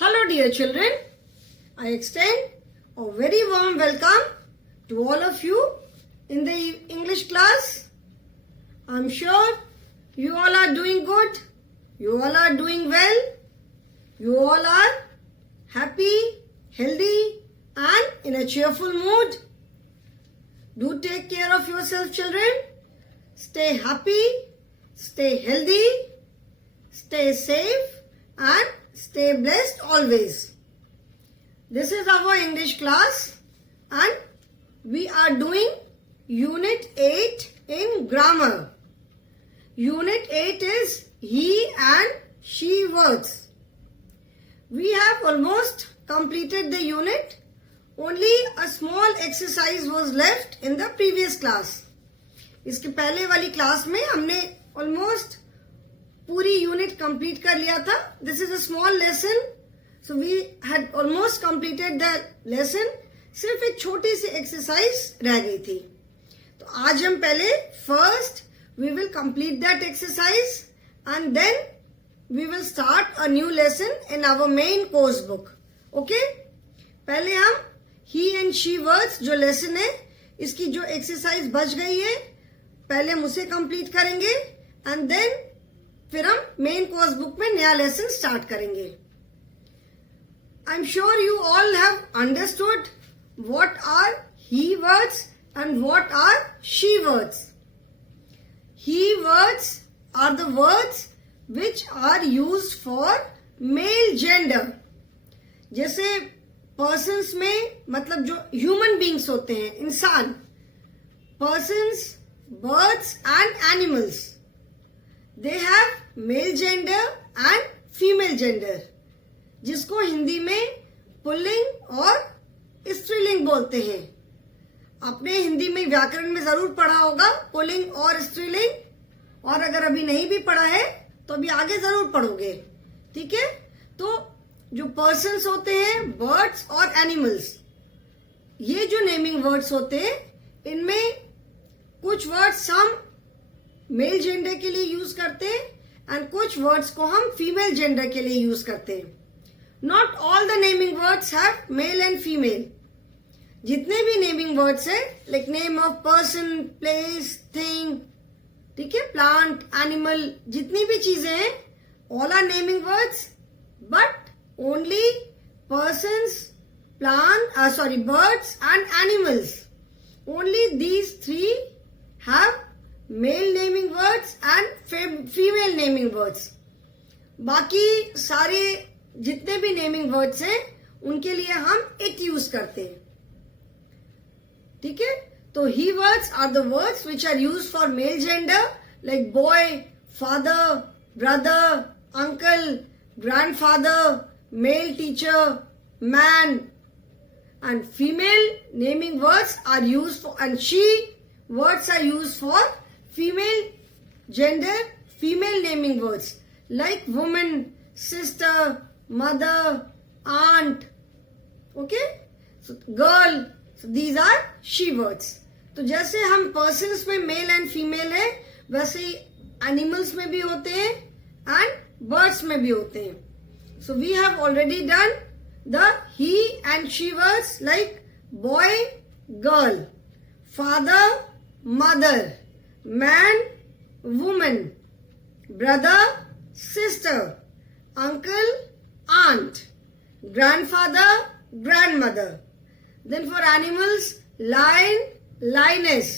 Hello dear children, I extend a very warm welcome to all of you in the English class. I'm sure you all are doing good, you all are doing well, you all are happy, healthy and in a cheerful mood. Do take care of yourself children, stay happy, stay healthy, stay safe and stay blessed always. This is our English class and we are doing Unit 8 in grammar. Unit 8 is he and she words. We have almost completed the unit. Only a small exercise was left in the previous class. इसके पहले वाली क्लास में हमने almost पूरी unit complete कर लिया था. This is a small lesson, so we had almost completed the lesson. सिर्फ एक छोटी सी एक्सरसाइज रह गई थी. तो आज हम पहले first we will complete that exercise and then we will start a new lesson in our main course book. Okay, पहले हम ही एंड शी वर्ड्स जो लेसन है इसकी जो एक्सरसाइज बच गई है पहले हम उसे कंप्लीट करेंगे एंड देन फिर हम मेन कोर्स बुक में नया लेसन स्टार्ट करेंगे. I am sure you all have understood what are he words and what are she words. He words are the words which are used for male gender. जैसे persons में मतलब जो human beings होते हैं, इंसान, persons, birds and animals, they have male gender and female gender, जिसको हिंदी में पुल्लिंग और स्त्रीलिंग बोलते हैं. आपने हिंदी में व्याकरण में जरूर पढ़ा होगा पुल्लिंग और स्त्रीलिंग, और अगर अभी नहीं भी पढ़ा है तो अभी आगे जरूर पढ़ोगे. ठीक है, तो जो पर्सन्स होते हैं, बर्ड्स और एनिमल्स, ये जो नेमिंग वर्ड्स होते हैं इनमें कुछ वर्ड्स हम मेल जेंडर के लिए यूज करते हैं एंड कुछ वर्ड्स को हम फीमेल जेंडर के लिए यूज करते हैं. Not all the naming words have male and female. जितने भी नेमिंग वर्ड्स है like name of person, place, thing, ठीक है, प्लांट, एनिमल, जितनी भी चीजें हैं all are naming words, but only persons, plant, birds and animals, only these three have male naming words and female naming words. बाकी सारे जितने भी नेमिंग वर्ड्स हैं उनके लिए हम इट यूज करते हैं. ठीक है, तो he words are the words which are use for male gender like boy, father, brother, uncle, grandfather, male teacher, man. And female naming words are use for and she words are used for female gender, female naming words like woman, sister, mother, aunt, okay, so girl, so these are she words. तो जैसे हम persons में male and female है वैसे ही animals में भी होते हैं and birds में भी होते हैं. So we have already done the he and she words like boy, girl, father, mother, man, woman, brother, sister, uncle, aunt, grandfather, grandmother. Then for animals, lion, lioness,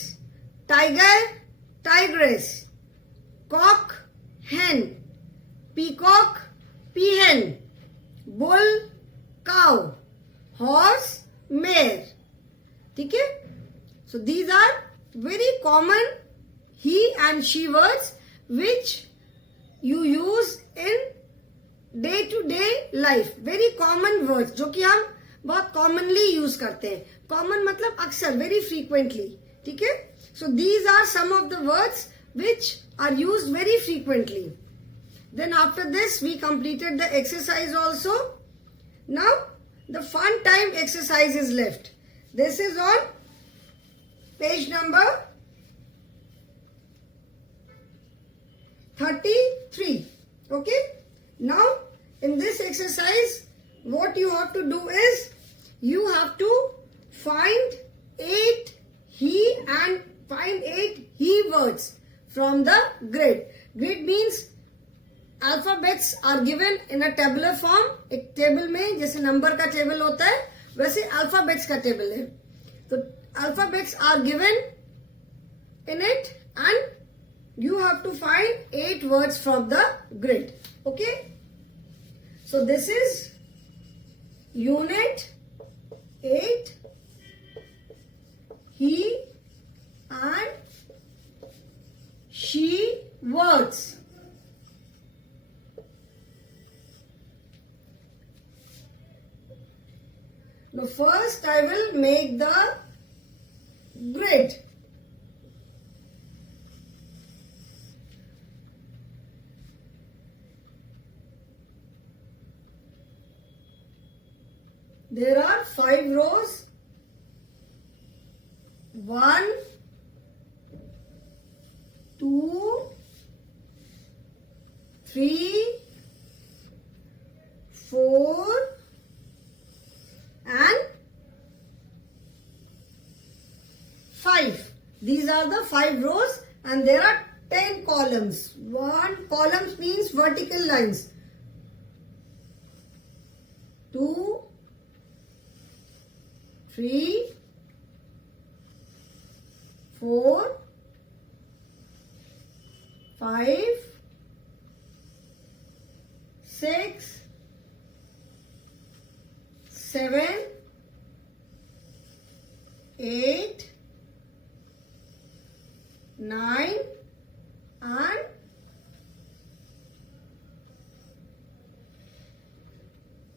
tiger, tigress, cock, hen, peacock, peahen, bull, cow, horse, mare. ठीक है, so these are very common he and she words which you use in day to day life. very common words जो कि हम बहुत commonly use करते हैं. common मतलब अक्सर, very frequently. ठीक है, so these are some of the words which are used very frequently. Then after this we completed the exercise also. Now the fun time exercise is left. This is on page number 33. Okay. Now in this exercise what you have to do is you have to find 8 he and find 8 he words from the grid. Grid means alphabets are given in a tabular form. एक टेबल में जैसे नंबर का टेबल होता है वैसे अल्फाबेट्स का टेबल है. तो alphabets are given in it and you have to find 8 words from the grid. Okay. So this is unit 8 he and she words. Now first I will make the grid. There are 5 rows. 1, 2, 3, 4 and 5. These are the 5 rows and there are 10 columns. Columns means vertical lines. 2, 3, 4, 5, 6, 7, 8, 9 and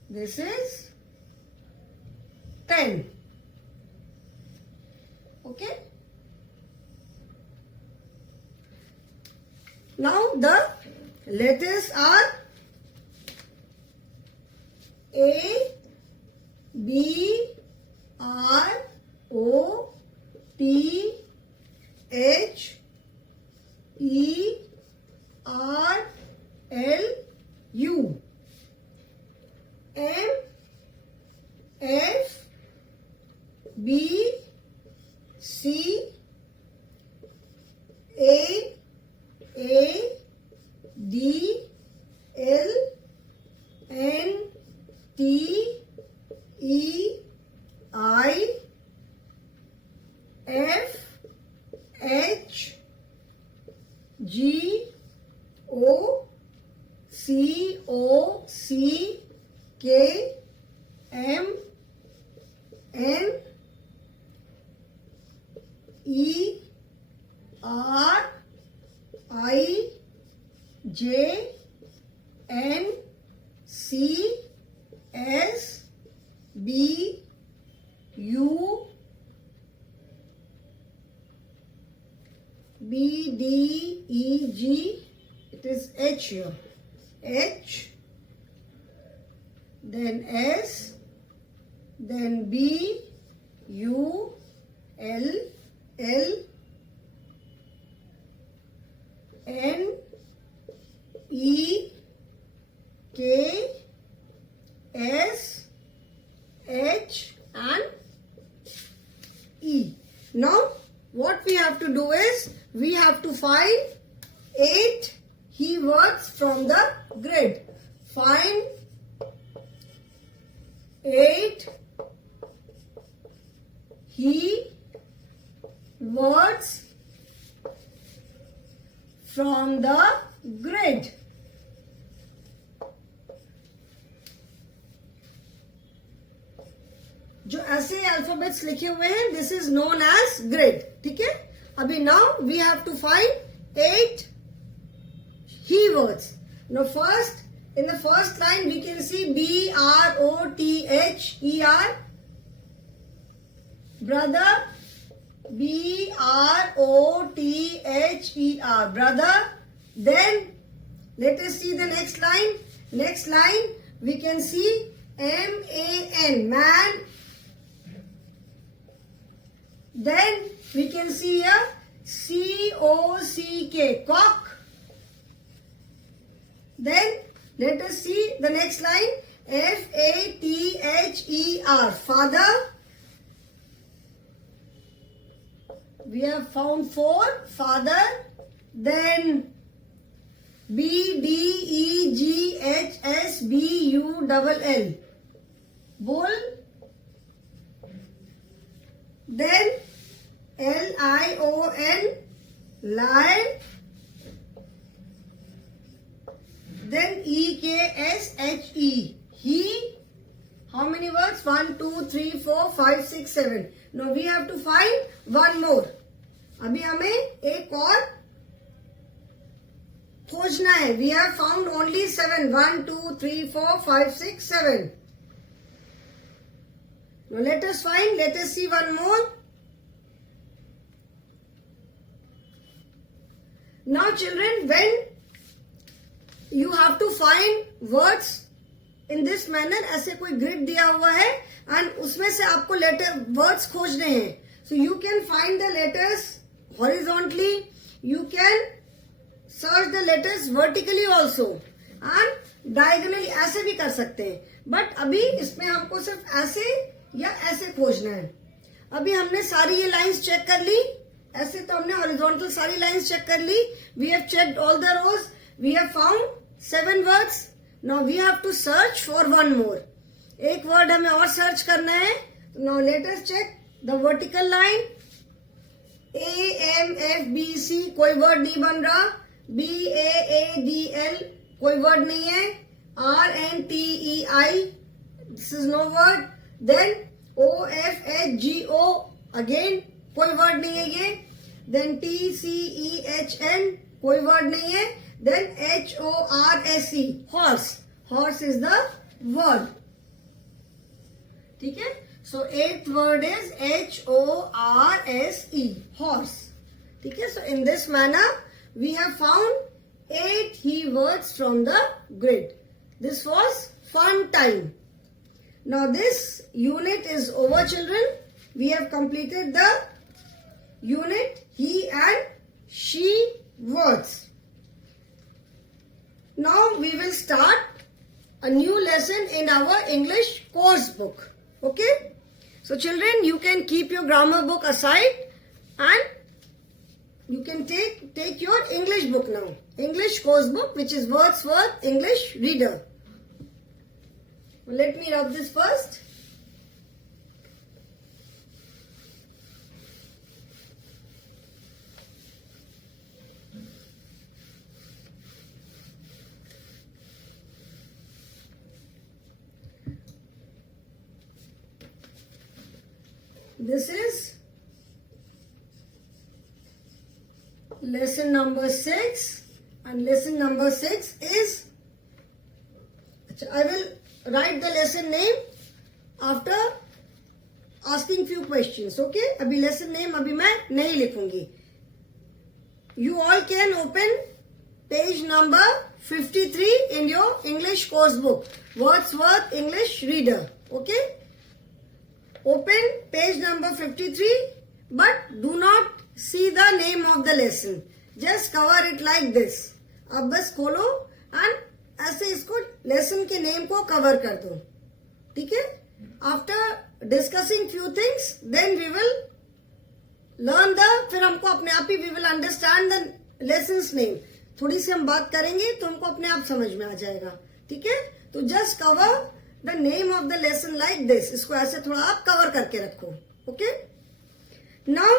this is 10. Okay. Now the letters are A, B, R, O, T, H, E, R, L, U, M, F, B, C, A, D, L, N, T, E, I, F, H, G, O, C, K, M, N, E, R, I, J, N, C, S, B, U, B, D, E, G, it is H here, H, then S, then B, U, L, N, E, K, S, H and E. Now what we have to do is we have to find 8 he words from the grid. Find 8 he words from the grid. जो ऐसे अल्फाबेट्स लिखे हुए हैं this is known as grid. ठीक है. अभी now we have to find 8 he words. Now first in the first line we can see BROTHER, brother, BROTHER, brother. Then let us see the next line. Next line we can see MAN, man. Then we can see here COCK, cock. Then let us see the next line. F-A-T-H-E-R, father. We have found 4, father. Then B-D-E-G-H-S-B-U-L-L, bull. Then L-I-O-N, lion. Then E-K-S-H-E, he. How many words? 1, 2, 3, 4, 5, 6, 7. Now we have to find one more. अभी हमें एक और खोजना है. We have found only 7. 1, 2, 3, 4, 5, 6, 7. Now let us find. Let us see one more. Now children, when you have to find words in this manner, ऐसे कोई ग्रिड दिया हुआ है एंड उसमें से आपको लेटर वर्ड्स खोजने हैं. So you can find the letters horizontally. You can search the letters vertically also and diagonally, ऐसे भी कर सकते हैं. बट अभी इसमें हमको सिर्फ ऐसे या ऐसे खोजना है. अभी हमने सारी ये लाइंस चेक कर ली. ऐसे तो हमने हॉरिजॉन्टल सारी लाइंस चेक कर ली. We have checked all the rows. We have found 7 words. Now we have to search for one more. एक वर्ड हमें और सर्च करना है. Now let us check the vertical line. A-M-F-B-C, कोई वर्ड नहीं बन रहा. B-A-A-D-L, कोई वर्ड नहीं है. R-N-T-E-I, this is no word. Then O-F-H-G-O, again कोई वर्ड नहीं है ये. Then T-C-E-H-N, कोई वर्ड नहीं है. Then H-O-R-S-E, horse. Horse is the word. ठीक है. So 8th word is H-O-R-S-E, horse. ठीक है. So in this manner we have found 8 he words from the grid. This was fun time. Now this unit is over, children. We have completed the unit he and she words. Now we will start a new lesson in our English course book. Okay? So children, you can keep your grammar book aside and you can take your English book now. English course book, which is Wordsworth English Reader. Let me rub this first. This is lesson number 6 and lesson number 6 is, I will write the lesson name after asking few questions. Okay? अभी lesson name अभी मैं नहीं लिखूंगी. You all can open page number 53 in your English course book, Wordsworth English Reader. Okay? Open page number 53, but do not see the name of the lesson. Just cover it like this. अब बस खोलो and ऐसे इसको lesson के name को cover कर दो. ठीक है? After discussing few things, then we will learn फिर हमको अपने आप ही we will understand the lesson's name. थोड़ी सी हम बात करेंगे तो हमको अपने आप समझ में आ जाएगा. ठीक है? तो just cover the name of the lesson like this. इसको ऐसे थोड़ा आप कवर करके रखो. Okay? Now,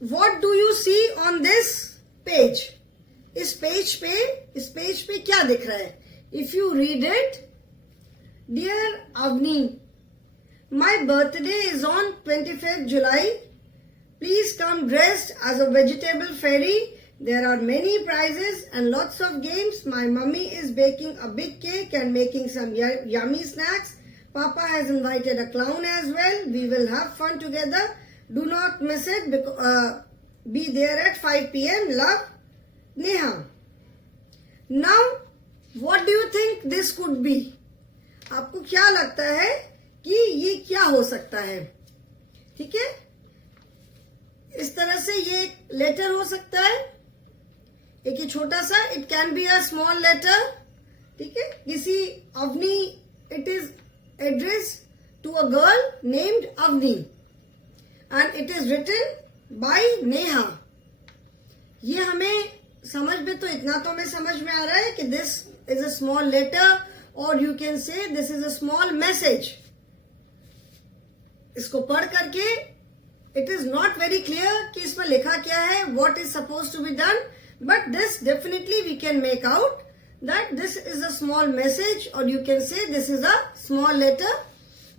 what do you see on this page? इस पेज पे क्या दिख रहा है? If you read it, dear Avni, my birthday is on 25th July. Please come dressed as a vegetable fairy. There are many prizes and lots of games. My mummy is baking a big cake and making some yummy snacks. Papa has invited a clown as well. We will have fun together. Do not miss it. Be there at 5 p.m. Love, Neha. Now, what do you think this could be? आपको क्या लगता है कि ये क्या हो सकता है? ठीक है? इस तरह से ये लेटर हो सकता है. एक ये छोटा सा, it can be a small letter. ठीक है, किसी Avani, it is address to a girl named Avani and it is written by Neha. ये हमें समझ में तो इतना तो हमें समझ में आ रहा है कि this is a small letter और you can say this is a small message. इसको पढ़ करके it is not very clear कि इसमें लिखा क्या है, what is suppose to be done, but this definitely we can make out that this is a small message और you can say this is a small letter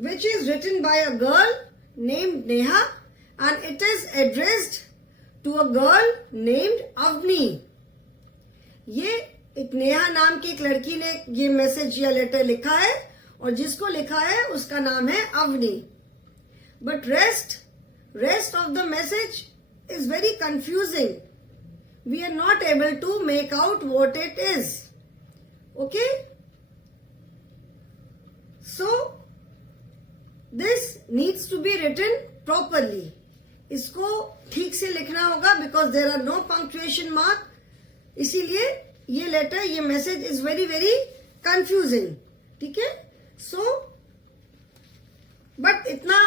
which is written by a girl named Neha and it is addressed to a girl named Avni. ये एक नेहा नाम की एक लड़की ने ये मैसेज या लेटर लिखा है और जिसको लिखा है उसका नाम है Avni. But rest of the message is very confusing. We are not able to make out what it is. Okay, so this needs to be written properly. इसको ठीक से लिखना होगा because there are no punctuation mark. इसीलिए ये letter, ये message is very very confusing. ठीक है, सो बट इतना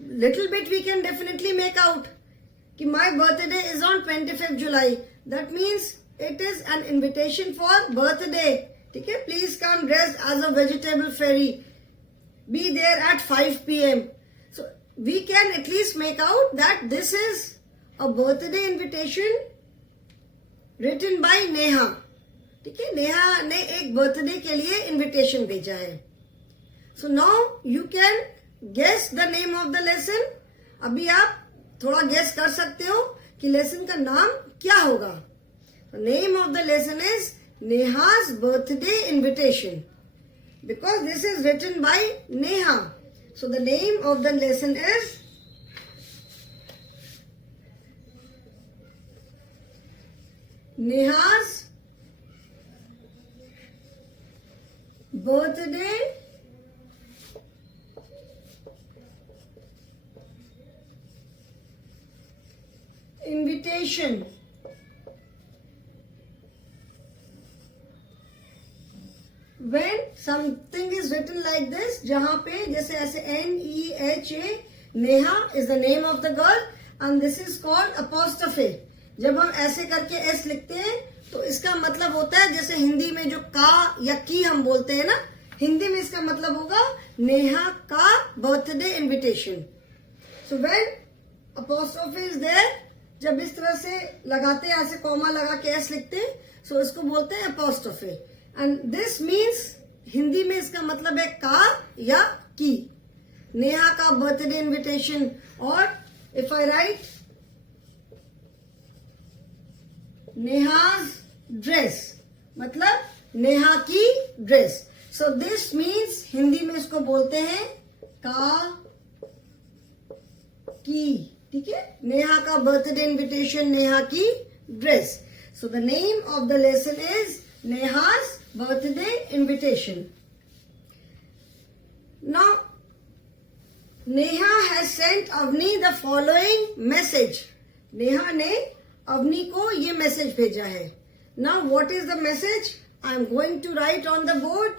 little bit we can definitely make out कि my birthday is on 25 July. That means it is an invitation for birthday. ठीक है, please come dressed as a vegetable fairy. Be there at 5 p.m. So we can at least make out that this is a birthday invitation written by Neha. ठीक है, नेहा ने एक बर्थडे के लिए इनविटेशन भेजा है. So now you can guess the name of the lesson. अभी आप थोड़ा गेस कर सकते हो कि लेसन का नाम क्या होगा. The name of the lesson is Neha's birthday invitation. Because this is written by Neha. So the name of the lesson is Neha's birthday invitation. When something is written like this, जहां पे जैसे ऐसे NEHA, Neha is the name of the girl and this is called apostrophe. जब हम ऐसे करके S लिखते हैं तो इसका मतलब होता है जैसे हिंदी में जो का या की हम बोलते हैं ना, हिंदी में इसका मतलब होगा नेहा का birthday invitation. So when apostrophe is there, जब इस तरह से लगाते हैं, ऐसे कॉमा लगा के S लिखते हैं, सो इसको बोलते हैं apostrophe. And this means Hindi में इसका मतलब है का या की. नेहा का बर्थडे इनविटेशन. और इफ आई राइट नेहाज ड्रेस, मतलब नेहा की dress. So this means Hindi में इसको बोलते हैं का की. ठीक है, नेहा का बर्थडे इनविटेशन, नेहा की dress. So the name of the lesson is Neha's birthday invitation. Now, Neha has sent Avni the following message. Neha ने Avni को ये मैसेज भेजा है. Now, what is the message? I am going to write on the board.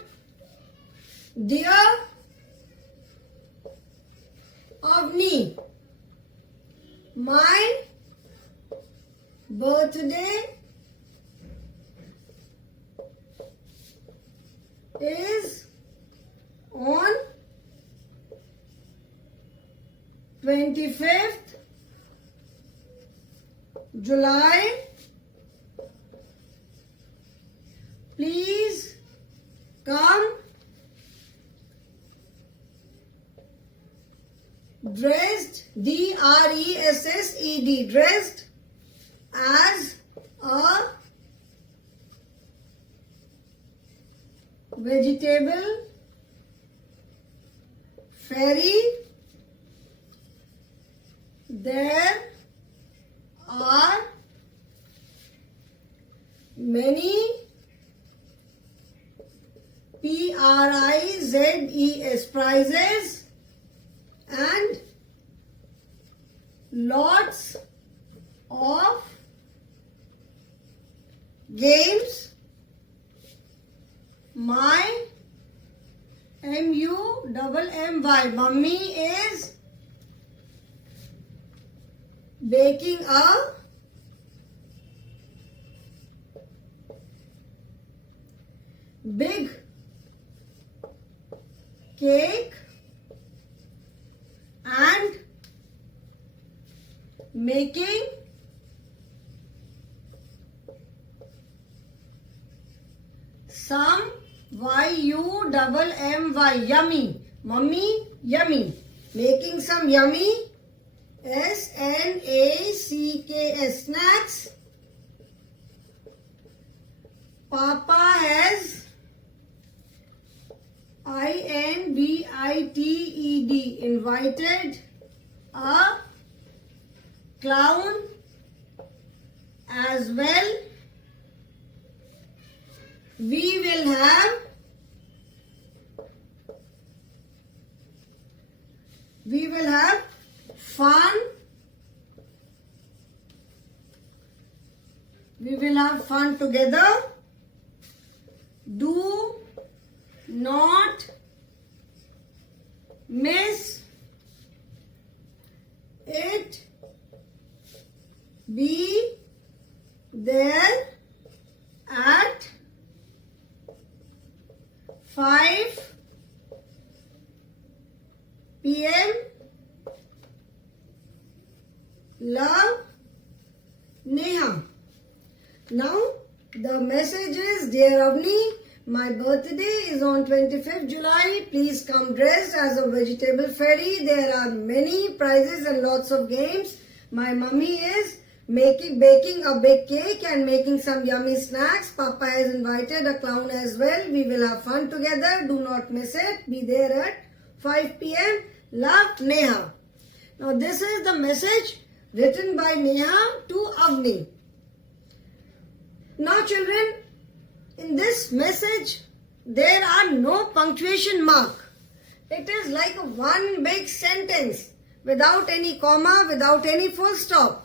Dear Avni, my birthday is on 25th July. Please come dressed, D-R-E-S-S-E-D, dressed as a vegetable fairy. There are many PRIZES prizes and lots of games My, M-U-M-M-Y. Mummy is baking a big cake and making some Y-U-M-M-Y. Yummy. Mummy, yummy. Making some yummy. S-N-A-C-K-S. Snacks. Papa has I-N-V-I-T-E-D. Invited a clown as well. We will have fun. We will have fun together. Do not miss it. Be there at 5 p.m. Love, Neha. Now the message is, Dear Avni, my birthday is on 25th July. Please come dressed as a vegetable fairy. There are many prizes and lots of games. My mummy is baking a big cake and making some yummy snacks. Papa has invited a clown as well. We will have fun together. Do not miss it. Be there at 5 p.m. Love, Neha. Now this is the message written by Neha to Avni. Now children, in this message, there are no punctuation mark. It is like a one big sentence without any comma, without any full stop.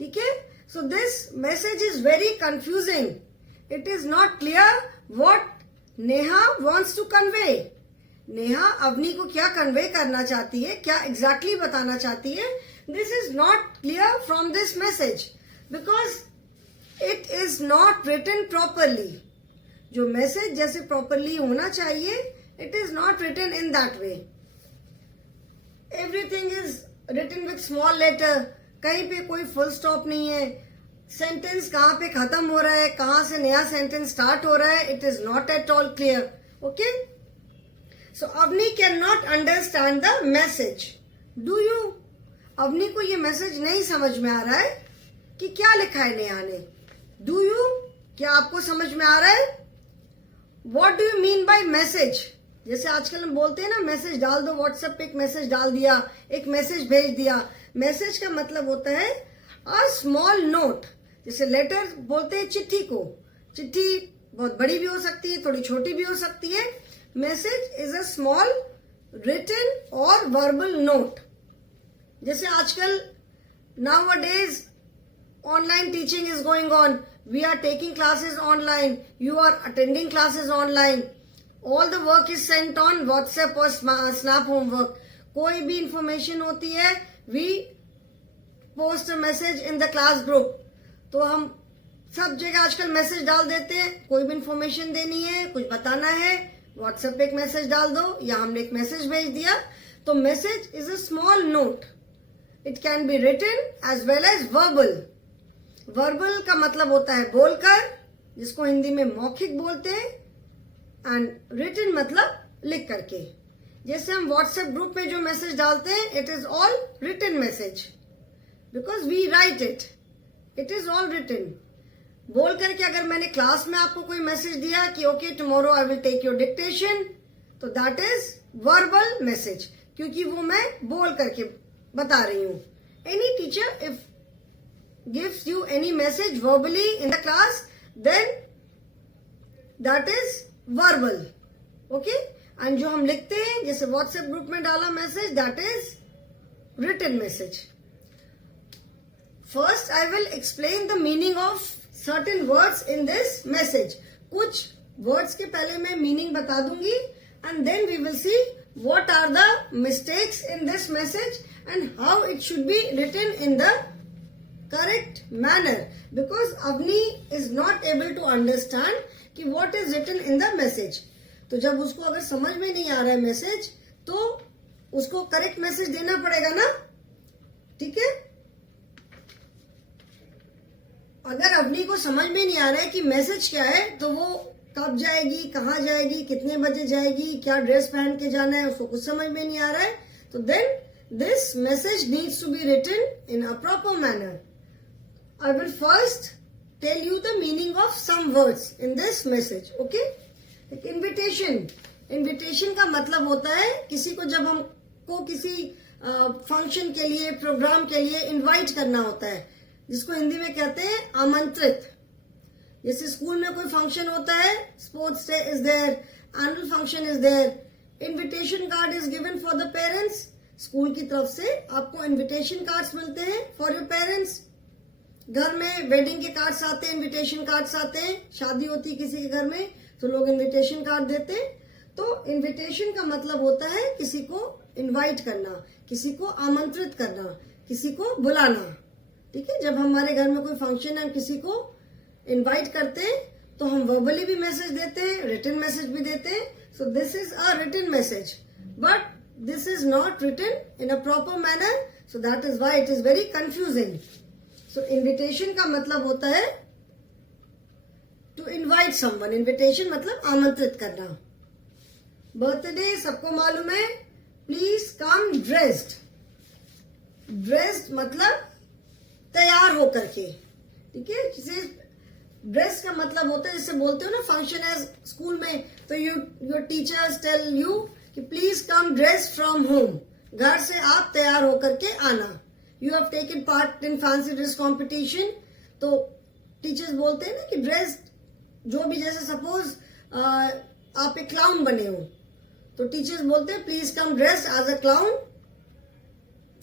Okay? So this message is very confusing. It is not clear what Neha wants to convey. Neha Avni को क्या convey करना चाहती है, क्या exactly बताना चाहती है? This is not clear from this message because it is not written properly. जो मैसेज जैसे प्रॉपरली होना चाहिए, it is not written in that way. Everything is written with small letter. कहीं पे कोई full stop नहीं है. सेंटेंस कहाँ पे खत्म हो रहा है, कहाँ से नया सेंटेंस स्टार्ट हो रहा है, it is not at all clear. Okay? So Avni cannot understand the message. Do you? Avani को ये मैसेज नहीं समझ में आ रहा है कि क्या लिखा है नेहा ने. Do you? क्या आपको समझ में आ रहा है? What do you mean by message? जैसे आजकल हम बोलते हैं ना, मैसेज डाल दो, व्हाट्सएप पे एक मैसेज डाल दिया, एक मैसेज भेज दिया. मैसेज का मतलब होता है अ स्मॉल नोट. जैसे लेटर बोलते हैं चिट्ठी को. चिट्ठी बहुत बड़ी भी हो सकती है, थोड़ी छोटी भी हो सकती है. Message is a small written और वर्बल नोट. जैसे आजकल nowadays online teaching is going on. We are taking classes online. You are attending classes online. All the work is sent on WhatsApp or Snap homework. कोई भी information होती है, we post a message in the class group. तो हम सब जगह आजकल मैसेज डाल देते हैं. कोई भी information देनी है, कुछ बताना है, WhatsApp पे एक मैसेज डाल दो या हमने एक मैसेज भेज दिया. तो message is a small note. It can be written as well as verbal. Verbal का मतलब होता है बोलकर, जिसको हिंदी में मौखिक बोलते हैं. एंड written मतलब लिख करके. जैसे हम व्हाट्सएप ग्रुप में जो मैसेज डालते हैं, it is all written message because we write it. It is all written. बोल करके अगर मैंने क्लास में आपको कोई मैसेज दिया कि okay tomorrow I will take your dictation, तो दैट इज वर्बल मैसेज, क्योंकि वो मैं बोल करके बता रही हूं. Any teacher if gives you any message verbally in the class, then that is verbal. Okay. And जो हम लिखते हैं, जैसे व्हाट्सएप ग्रुप में डाला message, that is written message. First I will explain the meaning of certain words in this message. कुछ words के पहले मैं मीनिंग बता दूंगी and then we will see what are the mistakes in this message and how it should be written in the correct manner, because Avni is not able to understand कि what is written in the message. तो जब उसको अगर समझ में नहीं आ रहा है मैसेज तो उसको करेक्ट मैसेज देना पड़ेगा ना, ठीक है. अगर अवनी को समझ में नहीं आ रहा है कि मैसेज क्या है तो वो कब जाएगी, कहाँ जाएगी, कितने बजे जाएगी, क्या ड्रेस पहन के जाना है, उसको कुछ समझ में नहीं आ रहा है, तो then this message needs to be written in a proper manner. I will first tell you the meaning of some words in this message. Okay. Invitation. Invitation का मतलब होता है किसी को, जब हमको किसी फंक्शन के लिए, प्रोग्राम के लिए इनवाइट करना होता है, जिसको हिंदी में कहते हैं आमंत्रित. जैसे स्कूल में कोई फंक्शन होता है, sports day is there, annual function is there, invitation card is given for the parents. School की तरफ से आपको इनविटेशन कार्ड्स मिलते हैं फॉर योर पेरेंट्स. घर में वेडिंग के कार्ड्स आते हैं, इनविटेशन कार्ड्स आते हैं. शादी होती है किसी के घर में तो लोग इनविटेशन कार्ड देते हैं. तो इनविटेशन का मतलब होता है किसी को इनवाइट करना, किसी को आमंत्रित करना, किसी को बुलाना. ठीक है. जब हमारे घर में कोई फंक्शन है, हम किसी को इनवाइट करते हैं तो हम वर्बली भी मैसेज देते हैं, रिटन मैसेज भी देते हैं. So this is a written message, but this is not written in a proper manner, so that is why it is very confusing. So invitation का मतलब होता है टू इनवाइट समवन. इनविटेशन मतलब आमंत्रित करना. बर्थडे सबको मालूम है. Please come dressed. ड्रेस्ड मतलब तैयार होकर के. ठीक है. जिसे ड्रेस का मतलब होता है, जैसे बोलते हो ना फंक्शन है स्कूल में, तो योर टीचर्स टेल यू कि please come dress from home. घर से आप तैयार होकर के आना. You have taken part in fancy dress competition, तो टीचर्स बोलते हैं ना कि ड्रेस जो भी, जैसे सपोज आप एक क्लाउन बने हो तो टीचर्स बोलते हैं please come dress as a clown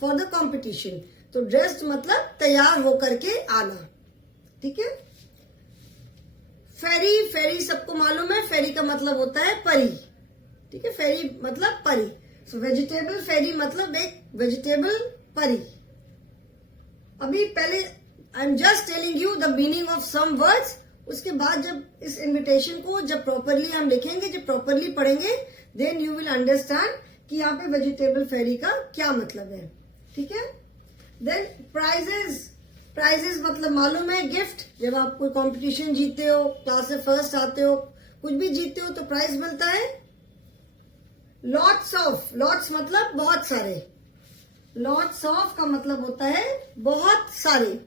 for the competition. तो ड्रेस्ड मतलब तैयार होकर के आना. ठीक है. फेरी. फेरी सबको मालूम है, फेरी का मतलब होता है परी. ठीक है. फेरी मतलब परी. सो वेजिटेबल फेरी मतलब एक वेजिटेबल परी. अभी पहले I am just telling you the meaning of some words. उसके बाद जब इस इनविटेशन को जब प्रॉपरली हम लिखेंगे, जब प्रॉपरली पढ़ेंगे, देन यू विल अंडरस्टैंड कि यहाँ पे वेजिटेबल फेरी का क्या मतलब है. ठीक है. Then prices. प्राइजेस मतलब मालूम है गिफ्ट. जब आप कोई कंपटीशन जीतते हो, क्लास से फर्स्ट आते हो, कुछ भी जीतते हो तो प्राइज मिलता है. Lots of. लॉट्स मतलब बहुत सारे. लॉट्स ऑफ का मतलब होता है बहुत सारे.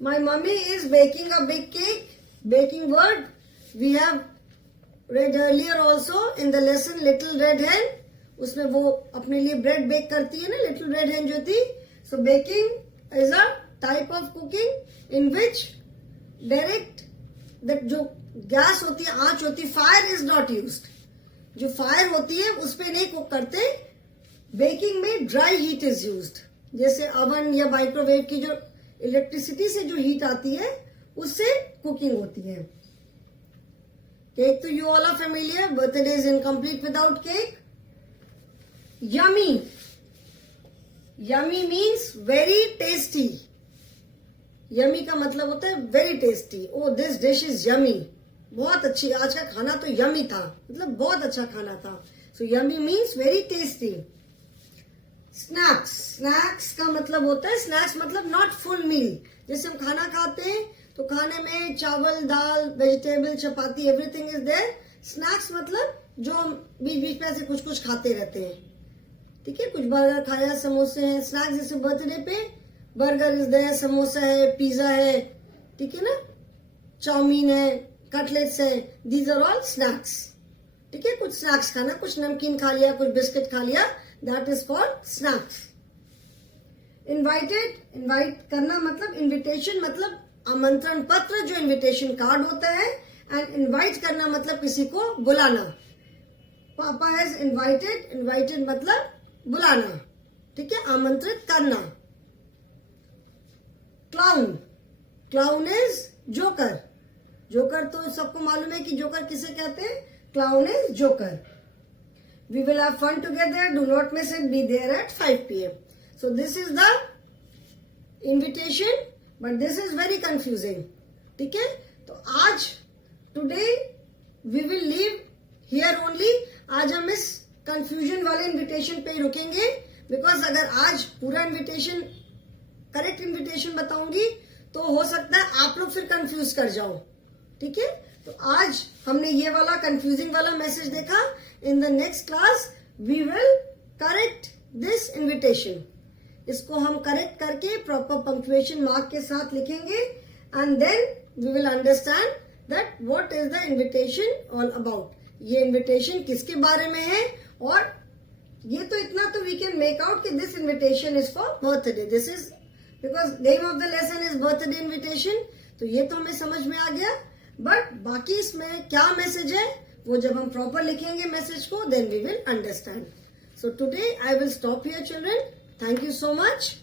My mummy is baking a big cake. Baking word we have read earlier also in the lesson Little Red Hen. उसमें वो अपने लिए ब्रेड बेक करती है ना, लिटिल रेड हेन जो थी. So baking is a type of cooking in which direct that जो गैस होती है, आंच होती है, फायर इज नॉट यूज्ड. जो फायर होती है उस पर नहीं कुक करते. बेकिंग में ड्राई हीट इज यूज्ड. जैसे अवन या माइक्रोवेव की जो इलेक्ट्रिसिटी से जो हीट आती है उससे कुकिंग होती है. Cake to you all are familiar. Birthday is incomplete without cake. Yummy. Yummy means very tasty. Yummy का मतलब होता है very tasty. Oh, this dish is yummy. बहुत अच्छी. आज का खाना तो yummy था. मतलब बहुत अच्छा खाना था. So yummy means very tasty. Snacks. Snacks का मतलब होता है, snacks मतलब not full meal. जैसे हम खाना खाते हैं तो खाने में चावल, दाल, vegetable, chapati, everything is there. Snacks मतलब जो हम बीच बीच में ऐसे कुछ कुछ खाते रहते हैं. ठीक है. कुछ बर्गर खाया, समोसे हैं. स्नैक्स जैसे बर्थडे पे बर्गर इज देयर, समोसा है, पिज्जा है. ठीक है ना. चाउमीन है, कटलेट्स है. These are all snacks. ठीक है. कुछ स्नैक्स खाना, कुछ नमकीन खा लिया, कुछ बिस्किट खा लिया, that is called snacks. Invited. Invite करना मतलब इन्विटेशन मतलब आमंत्रण पत्र, जो इनविटेशन कार्ड होता है. एंड इनवाइट करना मतलब किसी को बुलाना. पापा हैज इनवाइटेड. इनवाइटेड मतलब बुलाना. ठीक है. आमंत्रित करना. Clown. Clown is joker. Joker तो सबको मालूम है कि जोकर किसे कहते हैं, clown is joker. We will have fun together. Do not miss it. Be there at 5 p.m. So this is the invitation, but this is very confusing. ठीक है? तो आज today we will leave here only. आज हम इस confusion वाले invitation पे ही रुकेंगे, because अगर आज पूरा invitation करेक्ट इन्विटेशन बताऊंगी तो हो सकता है आप लोग फिर कंफ्यूज कर जाओ. ठीक है? तो आज हमने ये वाला कंफ्यूजिंग वाला मैसेज देखा. In the next class we will correct this invitation. इसको हम करेक्ट करके प्रॉपर पंक्चुएशन मार्क के साथ लिखेंगे and then we will understand that what is the invitation all about. ये इन्विटेशन किसके बारे में है, और ये तो इतना तो वी कैन मेक आउट कि this invitation is for birthday. This is because name of the lesson is birthday invitation. तो ये तो हमें समझ में आ गया, बट बाकी इसमें क्या मैसेज है वो जब हम प्रॉपर लिखेंगे मैसेज को, then we will understand. So today I will stop here children. Thank you so much.